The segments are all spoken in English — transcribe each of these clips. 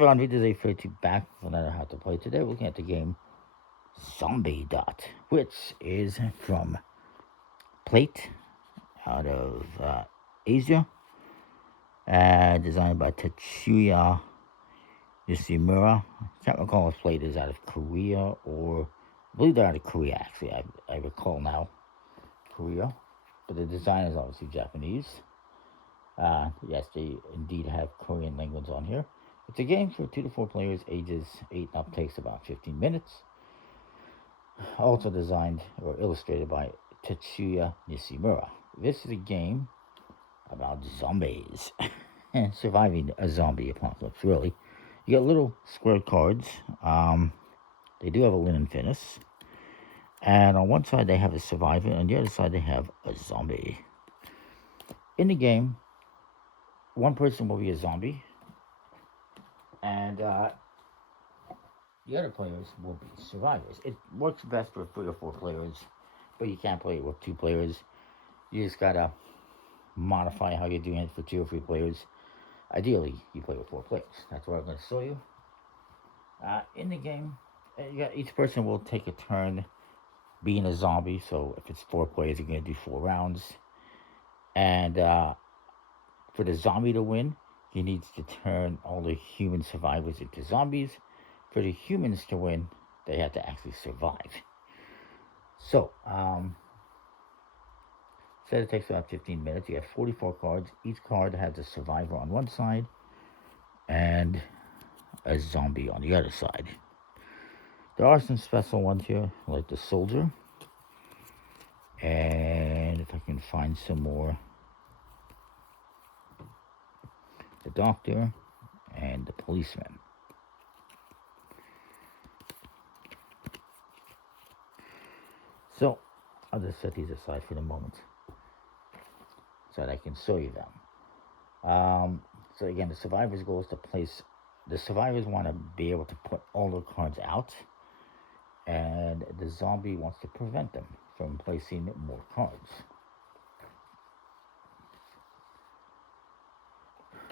Everyone, this is a 32 back for another How to Play. Today we're looking at the game Zombie Dot, which is from Plate out of Asia, designed by Tetsuya Yoshimura. Can't recall if Plate is out of Korea or I believe they're out of Korea actually. I recall now Korea, but the design is obviously Japanese. Yes, they indeed have Korean language on here. It's a game for 2 to 4 players, ages 8 and up, takes about 15 minutes. Also designed or illustrated by Tetsuya Nishimura. This is a game about zombies and surviving a zombie apocalypse, really. You get little square cards. They do have a linen finish. And on one side they have a survivor, and on the other side they have a zombie. In the game, one person will be a zombie, and the other players will be survivors. It works best for 3 or 4 players, but you can't play it with 2 players. You just gotta modify how you're doing it for 2 or 3 players. Ideally, you play with 4 players. That's what I'm going to show you. In the game, each person will take a turn being a zombie. So if it's 4 players, you're going to do 4 rounds. And for the zombie to win, he needs to turn all the human survivors into zombies. For the humans to win, they have to actually survive. So, said it takes about 15 minutes. You have 44 cards. Each card has a survivor on one side and a zombie on the other side. There are some special ones here, like the soldier. And if I can find some more, the doctor and the policeman. So, I'll just set these aside for the moment so that I can show you them. So again, the survivor's goal is to place, the survivors want to be able to put all their cards out, and the zombie wants to prevent them from placing more cards.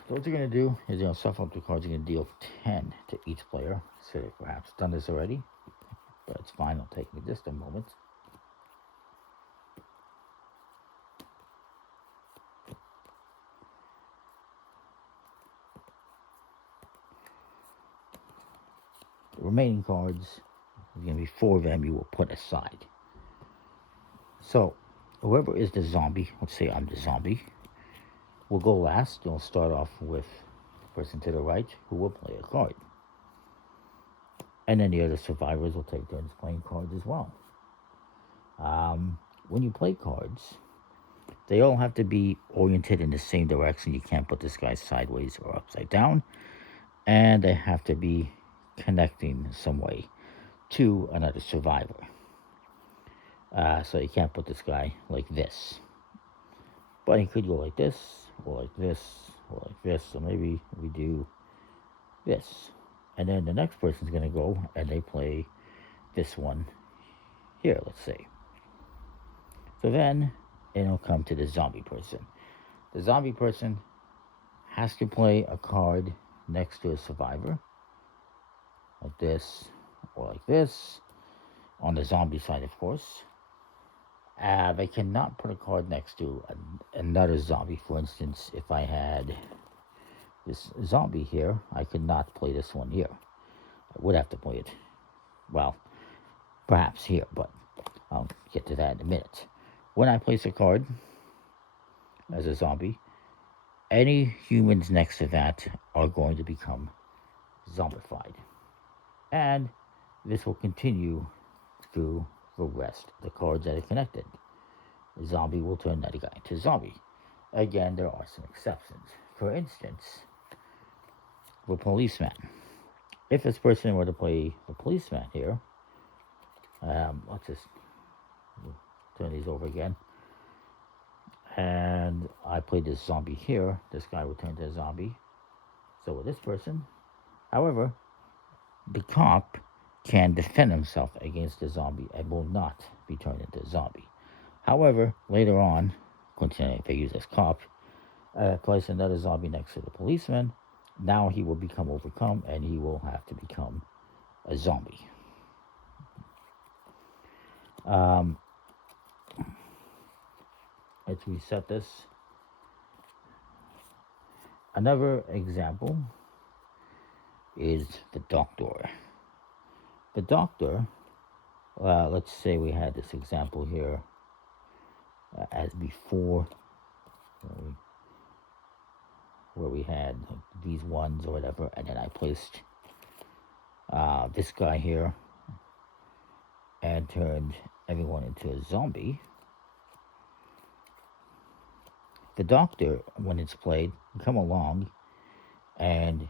So what you're going to do is you're going to shuffle up the cards. You're going to deal 10 to each player. So you've perhaps done this already, but it's fine. It'll take me just a moment. The remaining cards, there's going to be 4 of them you will put aside. So whoever is the zombie, let's say I'm the zombie, will go last. You'll start off with the person to the right who will play a card. And then the other survivors will take turns playing cards as well. When you play cards, they all have to be oriented in the same direction. You can't put this guy sideways or upside down. And they have to be connecting some way to another survivor. So you can't put this guy like this. But he could go like this, or like this, or like this. So maybe we do this. And then the next person's going to go and they play this one here, let's say. So then it'll come to the zombie person. The zombie person has to play a card next to a survivor, like this, or like this, on the zombie side, of course. They cannot put a card next to another zombie. For instance, if I had this zombie here, I could not play this one here. I would have to play it, well, perhaps here, but I'll get to that in a minute. When I place a card as a zombie, any humans next to that are going to become zombified. And this will continue through the rest of the cards that are connected. The zombie will turn another guy into a zombie. Again, there are some exceptions. For instance, the policeman. If this person were to play the policeman here, let's just turn these over again. And I played this zombie here. This guy would turn into a zombie. So with this person, however, the cop can defend himself against the zombie and will not be turned into a zombie. However, later on, continuing if they use this cop, place another zombie next to the policeman, Now he will become overcome and he will have to become a zombie. Let's reset this. Another example is the doctor. The doctor, let's say we had this example here as before, where we had like, these ones or whatever, and then I placed this guy here and turned everyone into a zombie. The doctor, when it's played, can come along and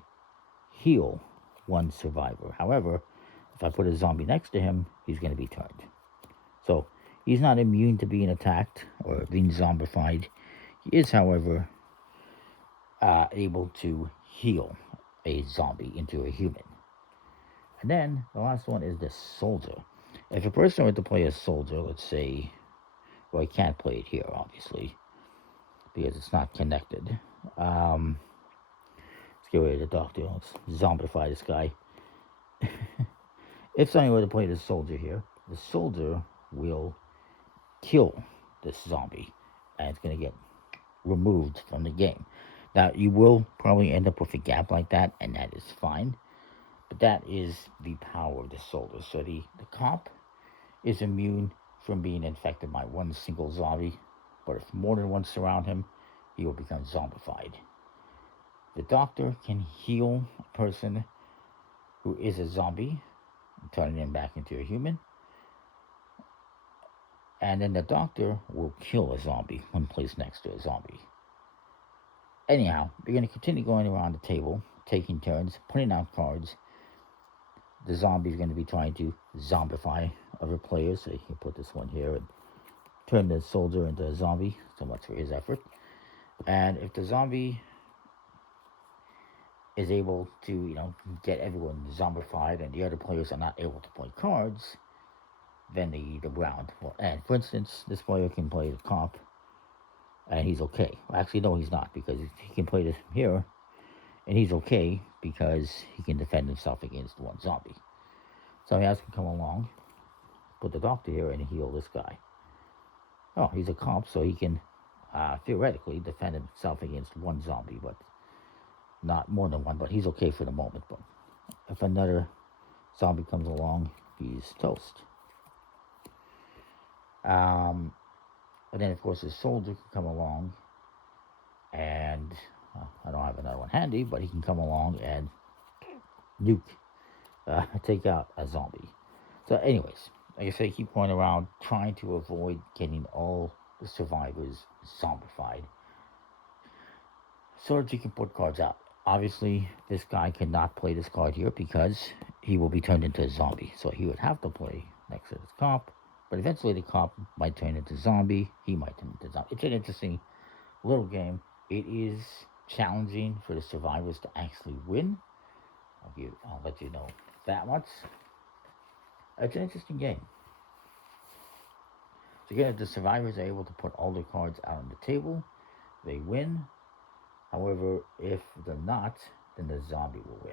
heal one survivor. However, if I put a zombie next to him, he's going to be turned. So he's not immune to being attacked or being zombified. He is, however, able to heal a zombie into a human. And then the last one is the soldier. If a person were to play a soldier, let's say, well, I can't play it here, obviously, because it's not connected. Let's get rid of the doctor. Let's zombify this guy. If somebody were to play the soldier here, the soldier will kill this zombie, and it's going to get removed from the game. Now, you will probably end up with a gap like that, and that is fine. But that is the power of the soldier. So the cop is immune from being infected by one single zombie, but if more than one surround him, he will become zombified. The doctor can heal a person who is a zombie, turning him back into a human. And then the doctor will kill a zombie when placed next to a zombie. Anyhow, you're going to continue going around the table, taking turns, putting out cards. The zombie is going to be trying to zombify other players. So you can put this one here and turn the soldier into a zombie. So much for his effort. And if the zombie is able to, get everyone zombified and the other players are not able to play cards, then the round will end. For instance, this player can play the cop, and he's okay. Actually, no, he's not, because he can play this here, and he's okay because he can defend himself against one zombie. Somebody else can come along, put the doctor here, and heal this guy. Oh, he's a cop, so he can theoretically defend himself against one zombie, but not more than one. But he's okay for the moment. But if another zombie comes along, he's toast. And then, of course, the soldier can come along, and I don't have another one handy, but he can come along and nuke, take out a zombie. So, anyways, like I say, keep going around trying to avoid getting all the survivors zombified, so that you can put cards out. Obviously, this guy cannot play this card here because he will be turned into a zombie. So he would have to play next to this cop. But eventually the cop might turn into zombie. He might turn into zombie. It's an interesting little game. It is challenging for the survivors to actually win. I'll let you know that much. It's an interesting game. So again, if the survivors are able to put all their cards out on the table, they win. However, if they're not, then the zombie will win.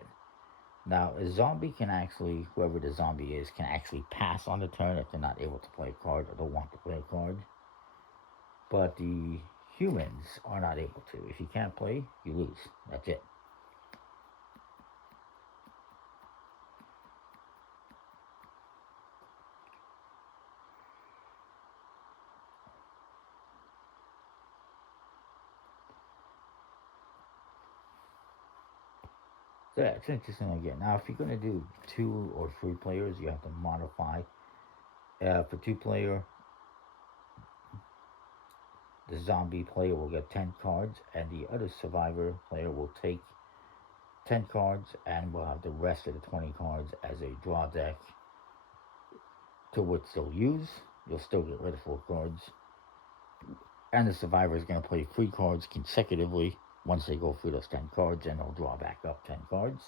Now, a zombie can actually, whoever the zombie is, can actually pass on the turn if they're not able to play a card or don't want to play a card. But the humans are not able to. If you can't play, you lose. That's it. So yeah, it's interesting again. Now, if you're going to do 2 or 3 players, you have to modify. For 2-player, the zombie player will get 10 cards, and the other survivor player will take 10 cards and will have the rest of the 20 cards as a draw deck to which they'll use. You'll still get rid of 4 cards. And the survivor is going to play 3 cards consecutively once they go through those 10 cards, and they'll draw back up 10 cards.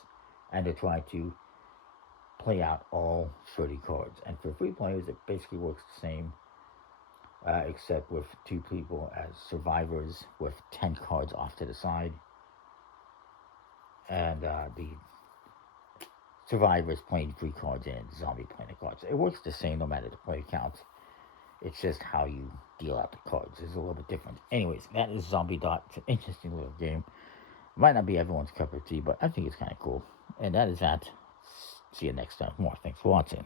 And they'll try to play out all 30 cards. And for 3 players, it basically works the same, except with 2 people as survivors with 10 cards off to the side. and the survivor is playing 3 cards and the zombie playing the cards. It works the same no matter the play count. It's just how you deal out the cards is a little bit different. Anyways, that is Zombie Dot. It's an interesting little game. Might not be everyone's cup of tea, but I think it's kind of cool. And that is that. See you next time. More. Thanks for watching.